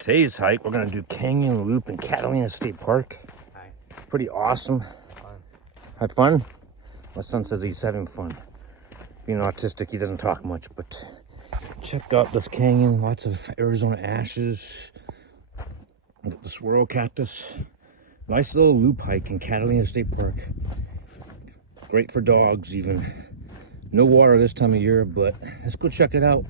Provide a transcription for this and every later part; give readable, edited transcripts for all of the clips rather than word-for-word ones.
Today's hike, we're gonna do Canyon Loop in Catalina State Park. Hi. Pretty awesome. Fun. Had fun? My son says he's having fun. Being autistic, he doesn't talk much, but check out this canyon. Lots of Arizona ashes. The swirl cactus. Nice little loop hike in Catalina State Park. Great for dogs even. No water this time of year, but let's go check it out.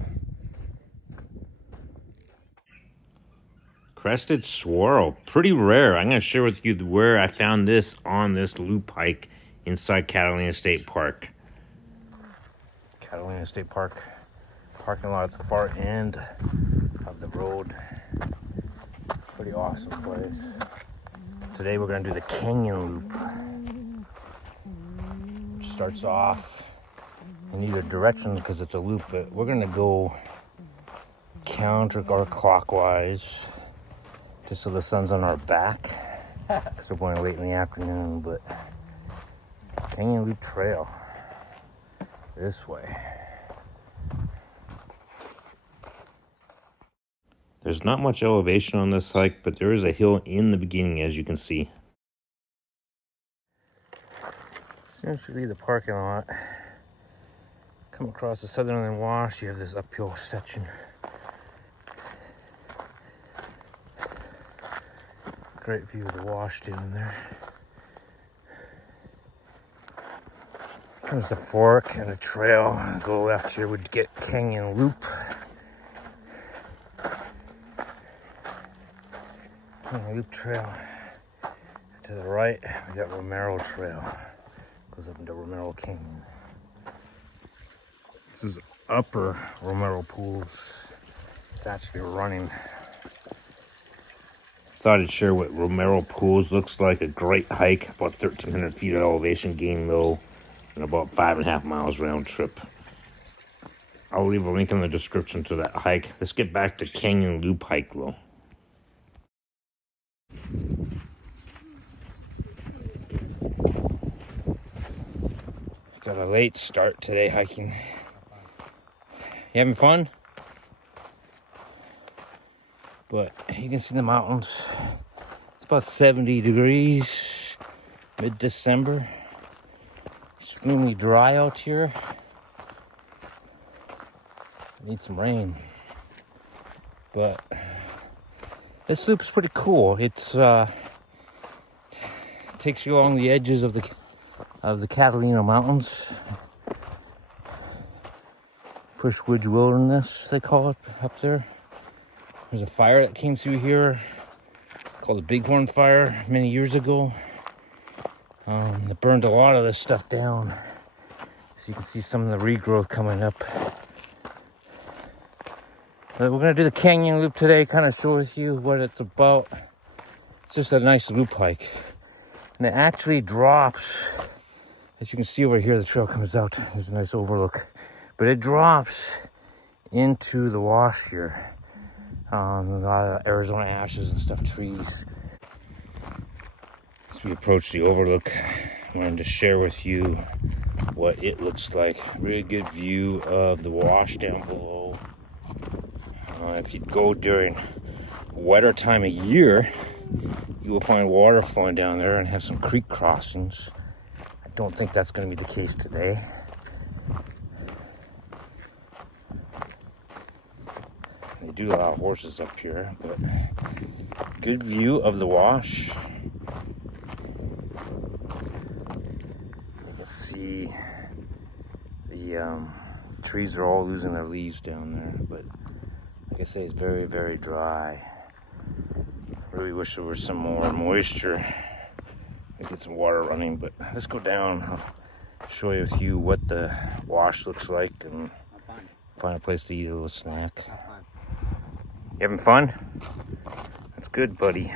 Crested swirl, pretty rare. I'm going to share with you where I found this on this loop hike inside Catalina State Park. Catalina State Park parking lot at the far end of the road. Pretty awesome place. Today we're going to do the Canyon Loop. Starts off in either direction because it's a loop, but we're going to go counter or clockwise. Just so the sun's on our back, because we're going late in the afternoon, but Canyon Loop Trail, this way. There's not much elevation on this hike, but there is a hill in the beginning, as you can see. As soon as you leave the parking lot, come across the Southern Wash, you have this uphill section. Great view of the wash down there. Comes the fork and the trail. Go left here would get Canyon Loop. Canyon Loop Trail. To the right, we got Romero Trail. Goes up into Romero Canyon. This is upper Romero Pools. It's actually running. Thought I'd share what Romero Pools looks like. A great hike, about 1,300 feet of elevation gain though, and about 5.5 miles round trip. I'll leave a link in the description to that hike. Let's get back to Canyon Loop hike though. Got a late start today hiking. You having fun? But you can see the mountains. It's about 70 degrees, mid-December. Extremely dry out here. Need some rain. But this loop is pretty cool. It's it takes you along the edges of the Catalina Mountains. Pusch Wilderness, they call it up there. There's a fire that came through here called the Bighorn Fire many years ago. It burned a lot of this stuff down. So you can see some of the regrowth coming up. But we're going to do the Canyon Loop today, kind of show with you what it's about. It's just a nice loop hike. And it actually drops, as you can see over here, the trail comes out. There's a nice overlook. But it drops into the wash here. A lot of Arizona ashes and stuff, trees. As we approach the overlook, I wanted to share with you what it looks like. Really good view of the wash down below. If you go during wetter time of year, you will find water flowing down there and have some creek crossings. I don't think that's going to be the case today. They do allow horses up here, but good view of the wash. You can see the trees are all losing their leaves down there, but like I say, it's very, very dry. I really wish there was some more moisture to get some water running, but let's go down. I'll show you what the wash looks like and find a place to eat a little snack. You having fun? That's good, buddy.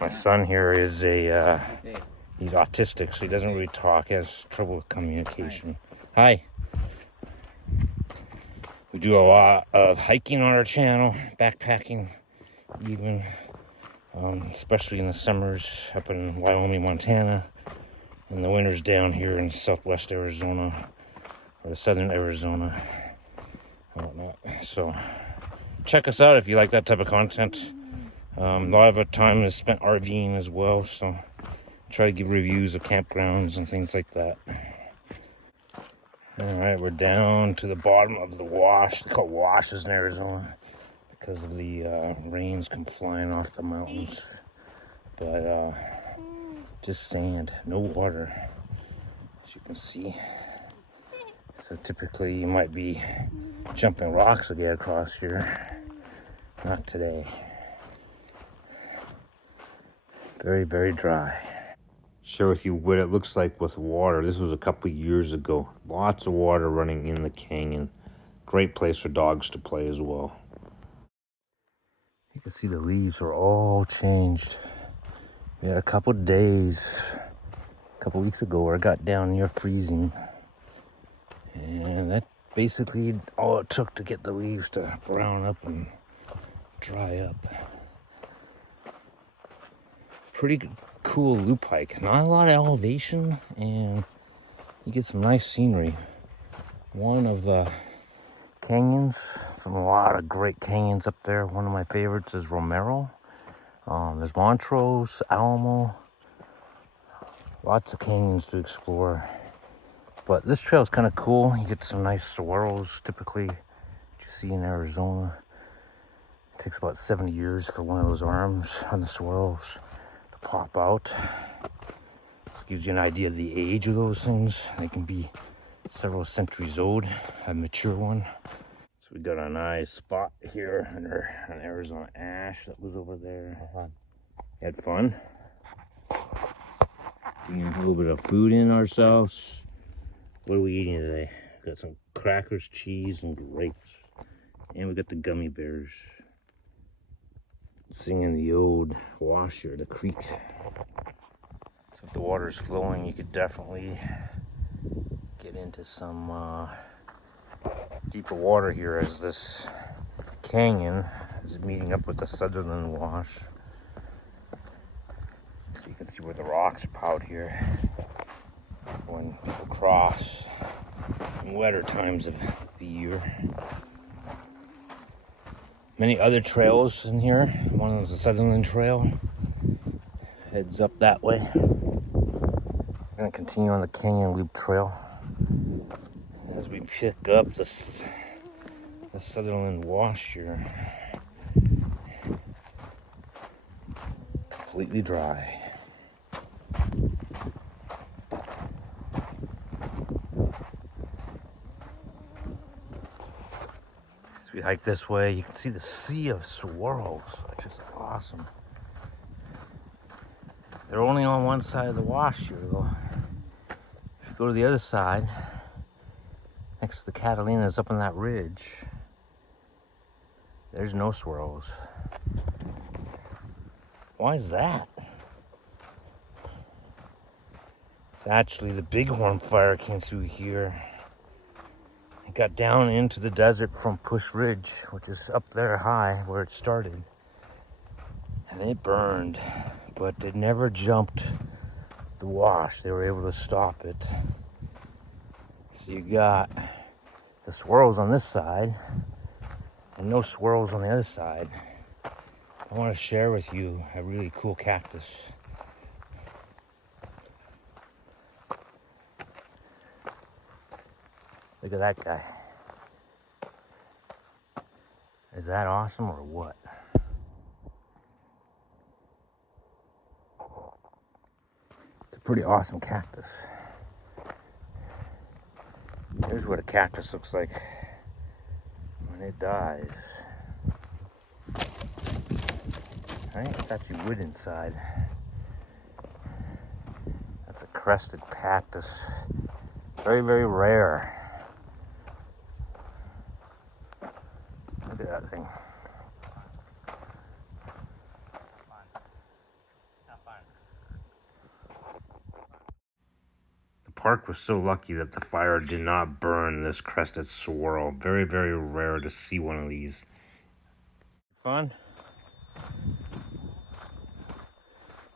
My son here is he's autistic, so he doesn't really talk. He has trouble with communication. Hi. We do a lot of hiking on our channel, backpacking even, especially in the summers up in Wyoming, Montana, and the winters down here in southwest Arizona or southern Arizona and whatnot. So check us out if you like that type of content. A lot of our time is spent RVing as well, so try to give reviews of campgrounds and things like that. All right, we're down to the bottom of the wash. They call it washes in Arizona because of the rains come flying off the mountains. But just sand, no water, as you can see. So typically you might be jumping rocks to get across here. Not today. Very, very dry. Share with you what it looks like with water. This was a couple years ago. Lots of water running in the canyon. Great place for dogs to play as well. You can see the leaves are all changed. We had a couple days, a couple weeks ago, where it got down near freezing. And that basically all it took to get the leaves to brown up and dry up. Pretty cool loop hike. Not a lot of elevation, and you get some nice scenery. One of the canyons, a lot of great canyons up there. One of my favorites is Romero. There's Montrose, Alamo. Lots of canyons to explore. But this trail is kind of cool. You get some nice swirls, typically, that you see in Arizona. It takes about 70 years for one of those arms on the swirls to pop out. This gives you an idea of the age of those things. They can be several centuries old, a mature one. So we got a nice spot here under an Arizona ash that was over there. Had fun. Getting a little bit of food in ourselves. What are we eating today? Got some crackers, cheese, and grapes. And we got the gummy bears. Singing the old wash here, the creek. So if the water's flowing, you could definitely get into some deeper water here as this canyon is meeting up with the Sutherland Wash. So you can see where the rocks are piled here when people cross in wetter times of the year. Many other trails in here. One is the Sutherland Trail. Heads up that way. We're gonna continue on the Canyon Loop Trail as we pick up the Sutherland Wash here. Completely dry. As we hike this way, you can see the sea of swirls, which is awesome. They're only on one side of the wash here, though. If you go to the other side, next to the Catalinas up on that ridge, there's no swirls. Why is that? It's actually the Bighorn fire came through here. It got down into the desert from Pusch Ridge, which is up there high where it started. And it burned, but it never jumped the wash. They were able to stop it. So you got the swirls on this side and no swirls on the other side. I want to share with you a really cool cactus. Look at that guy. Is that awesome or what? It's a pretty awesome cactus. Here's what a cactus looks like when it dies. Right? It's actually wood inside. That's a crested cactus. Very, very rare. Look at that thing. The park was so lucky that the fire did not burn this crested swirl. Very, very rare to see one of these. Fun.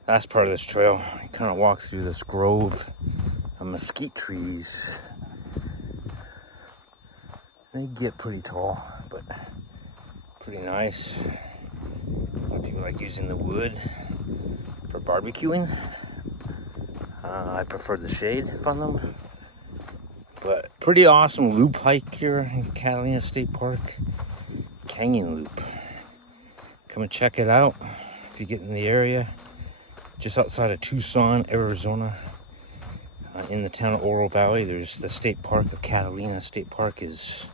Last part of this trail, you kind of walk through this grove of mesquite trees. They get pretty tall, but Pretty nice. A lot of people like using the wood for barbecuing. I prefer the shade from them. But pretty awesome loop hike here in Catalina State Park. Canyon Loop. Come and check it out if you get in the area. Just outside of Tucson, Arizona. In the town of Oro Valley, there's the state park. The Catalina State Park is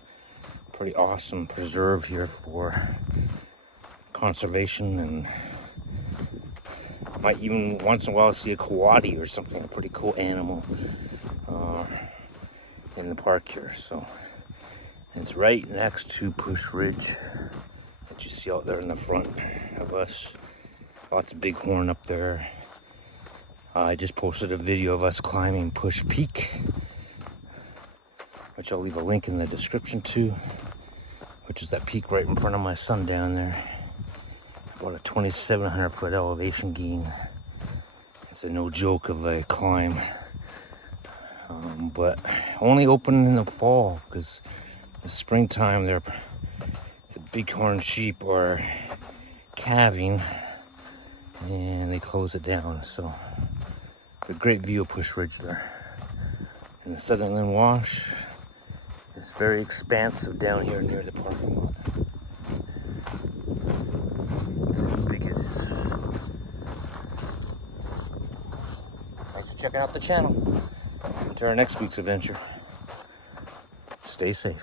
pretty awesome preserve here for conservation, and might even once in a while see a coati or something, a pretty cool animal in the park here. So it's right next to Pusch Ridge that you see out there in the front of us. Lots of bighorn up there. I just posted a video of us climbing Pusch Peak, which I'll leave a link in the description to, which is that peak right in front of my son down there. About a 2,700 foot elevation gain. It's a no joke of a climb. But only open in the fall, because the springtime the bighorn sheep are calving and they close it down. So a great view of Pusch Ridge there. And the Southern Inland Wash is very expansive down here near the parking lot. Let's see how big it is. Thanks for checking out the channel. Until our next week's adventure, stay safe.